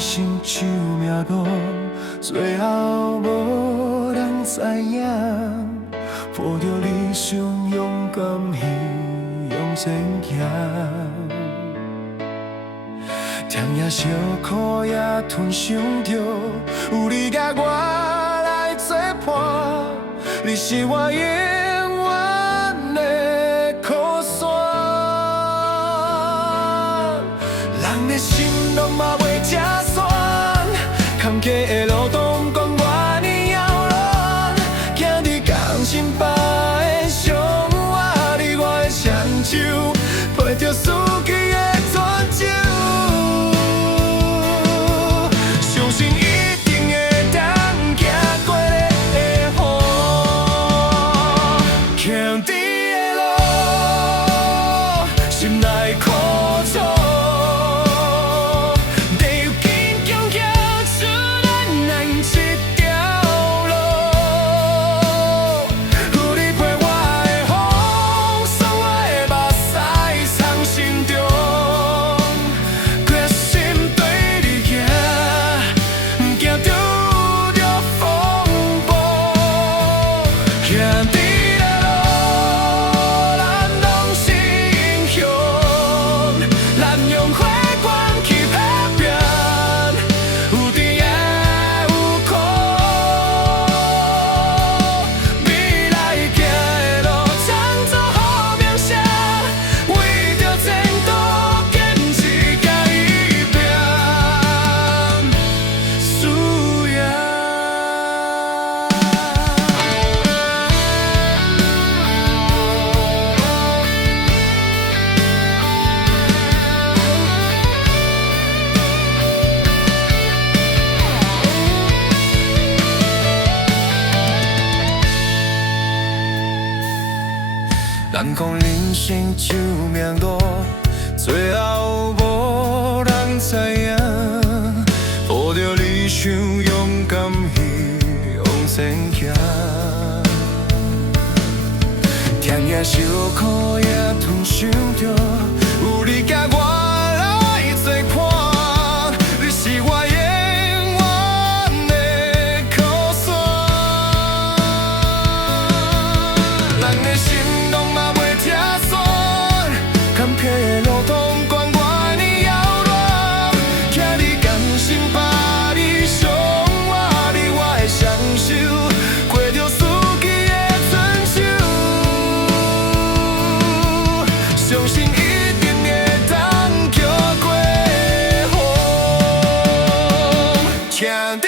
生救命路，最后无人知影。抱着理想，勇敢去往前行。甜也小苦也吞伤着，有你甲我来作伴，你是我永远的靠山。人的心拢嘛袂这酸，坎坷的路途讲我呢遥远，行伫江心北的上我，你我的双手，陪着思记的春秋。相信一定会当行过的雨，行伫的路，心内苦楚。人讲人生救命路，最后无人知影。抱着理想，勇敢去往前行。甜也小苦也吞伤着，有你甲我来作伴，你是我永远的靠山。人的心。坎坷的路途，管我呢遥远，徛伫江心北，你上我，你我的双手，过着思记的春秋，相信一定会当行过雨，行伫。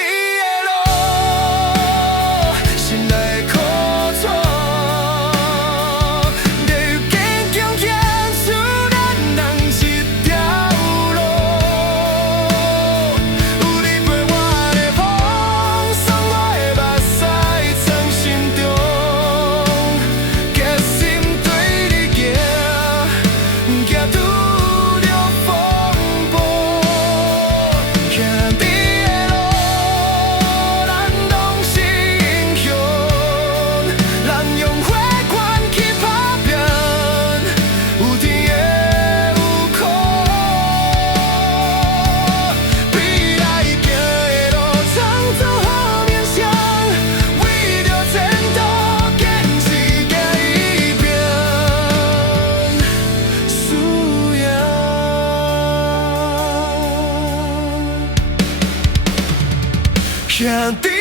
can't